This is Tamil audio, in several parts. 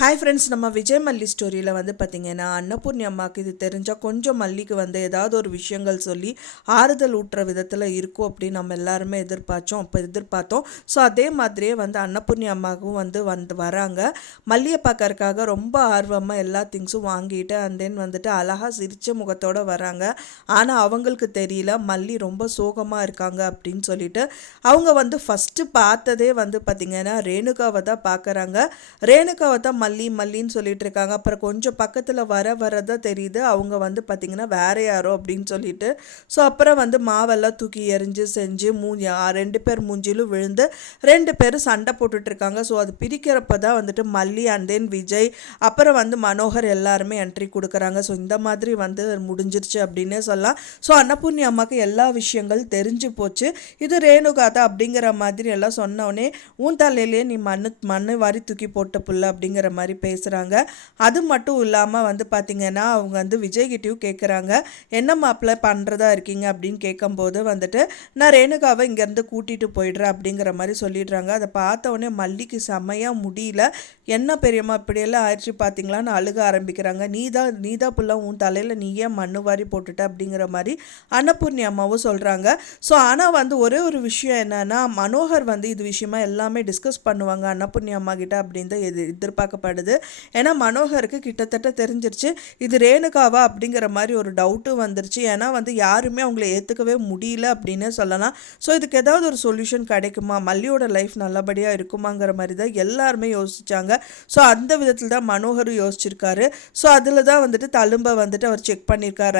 ஹாய் ஃப்ரெண்ட்ஸ், நம்ம விஜய் மல்லி ஸ்டோரியில் வந்து பார்த்திங்கன்னா அன்னபூர்ணி அம்மாவுக்கு இது தெரிஞ்சால் கொஞ்சம் மல்லிக்கு வந்து ஏதாவது ஒரு விஷயங்கள் சொல்லி ஆறுதல் ஊட்டுற விதத்தில் இருக்கும் அப்படின்னு நம்ம எல்லாருமே எதிர்பார்த்தோம். ஸோ அதே மாதிரியே வந்து அன்னபூர்ணி அம்மாவுக்கும் வந்து வராங்க. மல்லியை பார்க்கறதுக்காக ரொம்ப ஆர்வமாக எல்லா திங்ஸும் வாங்கிட்டு அண்ட் தென் வந்துட்டு அழகாக சிரித்த முகத்தோடு வராங்க. ஆனால் அவங்களுக்கு தெரியல மல்லி ரொம்ப சோகமாக இருக்காங்க அப்படின்னு சொல்லிட்டு அவங்க வந்து ஃபஸ்ட்டு பார்த்ததே வந்து பார்த்திங்கன்னா ரேணுகாவை தான் பார்க்குறாங்க. ரேணுகாவை தான் மல்லின்னு சொல்லிட்டு இருக்காங்க. அப்புறம் கொஞ்சம் பக்கத்தில் வரதான் தெரியுது அவங்க வந்து பார்த்திங்கன்னா வேற யாரோ அப்படின்னு சொல்லிட்டு. ஸோ அப்புறம் வந்து மாவெல்லாம் தூக்கி எரிஞ்சு செஞ்சு ரெண்டு பேர் மூஞ்சிலும் விழுந்து 2 பேரும் சண்டை போட்டுட்டு இருக்காங்க. ஸோ அது பிரிக்கிறப்ப தான் வந்துட்டு மல்லி அண்ட் தென் விஜய் அப்புறம் வந்து மனோகர் எல்லாருமே என்ட்ரி கொடுக்குறாங்க. ஸோ இந்த மாதிரி வந்து முடிஞ்சிருச்சு அப்படின்னே சொல்லலாம். ஸோ அன்னபூர்ணி அம்மாவுக்கு எல்லா விஷயங்கள் தெரிஞ்சு போச்சு. இது ரேணுகாதா அப்படிங்கிற மாதிரி எல்லாம் சொன்னோடனே உன் தலையிலே நீ மண்ணு வாரி தூக்கி போட்ட புள்ள அப்படிங்கிற மாதிரி பேசுகிறாங்க. அது மட்டும் இல்லாமல் வந்து பார்த்திங்கன்னா அவங்க வந்து விஜய்கிட்டையும் கேட்குறாங்க, என்ன மாப்பிள்ளை பண்ணுறதா இருக்கீங்க அப்படின்னு கேட்கும்போது வந்துட்டு நான் ரேணுகாவை இங்கேருந்து கூட்டிகிட்டு போயிடுறேன் அப்படிங்கிற மாதிரி சொல்லிடுறாங்க. அதை பார்த்த உடனே மல்லிக்கு செம்மையாக முடியல. என்ன பெரியம்மா இப்படியெல்லாம் ஆயிடுச்சு பார்த்தீங்களான்னு அழுக ஆரம்பிக்கிறாங்க. நீதான் புள்ள உன் தலையில் நீயே மண்ணு வாரி போட்டுட்ட அப்படிங்கிற மாதிரி அன்னபூர்ணி அம்மாவும் சொல்கிறாங்க. ஸோ ஆனால் வந்து ஒரே ஒரு விஷயம் என்னன்னா மனோகர் வந்து இது விஷயமா எல்லாமே டிஸ்கஸ் பண்ணுவாங்க அன்னபூர்ணி அம்மா கிட்ட அப்படின்னு தான் எதிர்பார்க்கப்படுது. ஏன்னா மனோகருக்கு கிட்டத்தட்ட தெரிஞ்சிருச்சு இது ரேணுகாவா அப்படிங்கிற மாதிரி ஒரு டவுட்டும் வந்துருச்சு. ஏன்னா வந்து யாருமே அவங்கள ஏற்றுக்கவே முடியல அப்படின்னு சொல்லலாம். ஸோ இதுக்கு ஏதாவது ஒரு சொல்யூஷன் கிடைக்குமா, மல்லியோட லைஃப் நல்லபடியாக இருக்குமாங்கிற மாதிரி தான் எல்லாருமே யோசிச்சாங்க. ஸோ அந்த விதத்தில் தான் மனோகரும் யோசிச்சிருக்காரு. ஸோ அதில் தான் வந்துட்டு தழும்பை வந்துட்டு அவர் செக் பண்ணியிருக்கார்.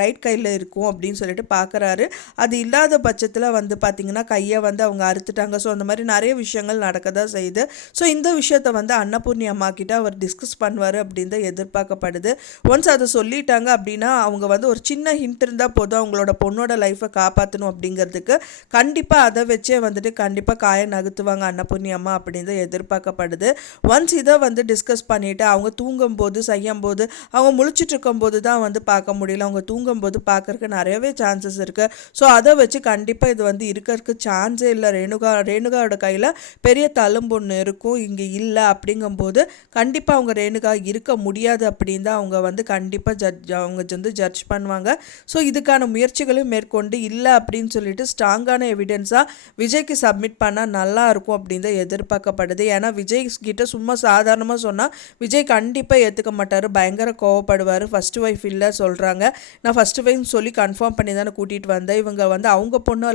ரைட் கையில் இருக்கும் அப்படின்னு சொல்லிட்டு பார்க்குறாரு. அது இல்லாத பட்சத்தில் வந்து பார்த்திங்கன்னா கையை வந்து அவங்க அறுத்துட்டாங்க. ஸோ அந்த மாதிரி நிறைய விஷயங்கள் நடக்க தான் செய்யுது. ஸோ இந்த விஷயத்தை வந்து அன்னபூர்ணி அம்மா கிட்ட அவர் டிஸ்கஸ் பண்ணுவார் அப்படின்னு தான் எதிர்பார்க்கப்படுது. ஒன்ஸ் அதை சொல்லிட்டாங்க அப்படின்னா அவங்க வந்து ஒரு சின்ன ஹிண்ட் இருந்தால் போதும் அவங்களோட பொண்ணோட லைஃப்பை காப்பாற்றணும் அப்படிங்கிறதுக்கு கண்டிப்பாக அதை வச்சே வந்துட்டு கண்டிப்பாக காயம் நகர்த்துவாங்க அன்னபூர்ணி அம்மா அப்படின்னு தான் எதிர்பார்க்கப்படுது. ஒன்ஸ் இதை வந்து டிஸ்கஸ் பண்ணிவிட்டு அவங்க தூங்கும்போது செய்யும்போது அவங்க முழிச்சிட்டு இருக்கும்போது தான் வந்து பார்க்க முடியல. அவங்க தூங்கும்போது பார்க்கறதுக்கு நிறையவே சான்சஸ் இருக்குது. ஸோ அதை வச்சு கண்டிப்பாக இது வந்து இருக்கிறதுக்கு சான்ஸே இல்லை. ரேணுகாவோட கையில் பெரிய தழும்பு ஒன்று இருக்கும், இங்கே இல்லை. அப்படிங்கும்போது கண்டிப்பாக அவங்க ரேணுகா இருக்க முடியாது அப்படின்னு தான் அவங்க வந்து கண்டிப்பாக அவங்க வந்து ஜட்ஜ் பண்ணுவாங்க. ஸோ இதுக்கான முயற்சிகளையும் மேற்கொண்டு இல்லை அப்படின்னு சொல்லிட்டு ஸ்ட்ராங்கான எவிடன்ஸாக விஜய்க்கு சப்மிட் பண்ணால் நல்லா இருக்கும் அப்படின்னு தான் எதிர்பார்க்கப்படுது. ஏன்னா விஜய் கிட்ட சும்மா சாதாரணமாக சொன்னால் விஜய் கண்டிப்பாக ஏற்றுக்க மாட்டார், பயங்கர கோவப்படுவார். ஃபஸ்ட்டு ஒய்ஃப் இல்லை சொல்கிறாங்க, நான் ஃபஸ்ட்டு ஒய்ஃப் சொல்லி கன்ஃபார்ம் பண்ணி தானே கூட்டிகிட்டு வந்தேன், இவங்க வந்து அவங்க பொண்ணு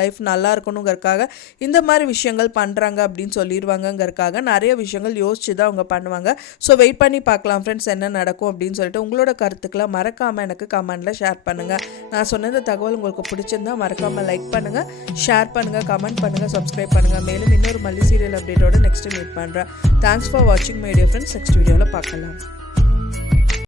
லைஃப் நல்லா இருக்கணுங்கிறதுக்காக இந்த மாதிரி விஷயங்கள் பண்ணுறாங்க அப்படின்னு சொல்லிடுவாங்கங்கிறதுக்காக நிறைய விஷயங்கள் யோசிச்சு தான் அவங்க பண்ணுவாங்க. ஸோ வெயிட் பண்ணி பார்க்கலாம் ஃப்ரெண்ட்ஸ் என்ன நடக்கும் அப்படின்னு சொல்லிட்டு. உங்களோட கருத்துக்களை மறக்காமல் எனக்கு கமெண்ட்டில் ஷேர் பண்ணுங்கள். நான் சொன்ன இந்த தகவல் உங்களுக்கு பிடிச்சிருந்தால் மறக்காமல் லைக் பண்ணுங்கள், ஷேர் பண்ணுங்கள், கமெண்ட் பண்ணுங்கள், சப்ஸ்கிரைப் பண்ணுங்கள். மேலும் இன்னொரு மல்லி சீரியல் அப்டேட்டோட நெக்ஸ்ட்டு மீட் பண்ணுறேன். தேங்க்ஸ் ஃபார் வாட்சிங் மை டியர் ஃப்ரெண்ட்ஸ். நெக்ஸ்ட் வீடியோவில் பார்க்கலாம்.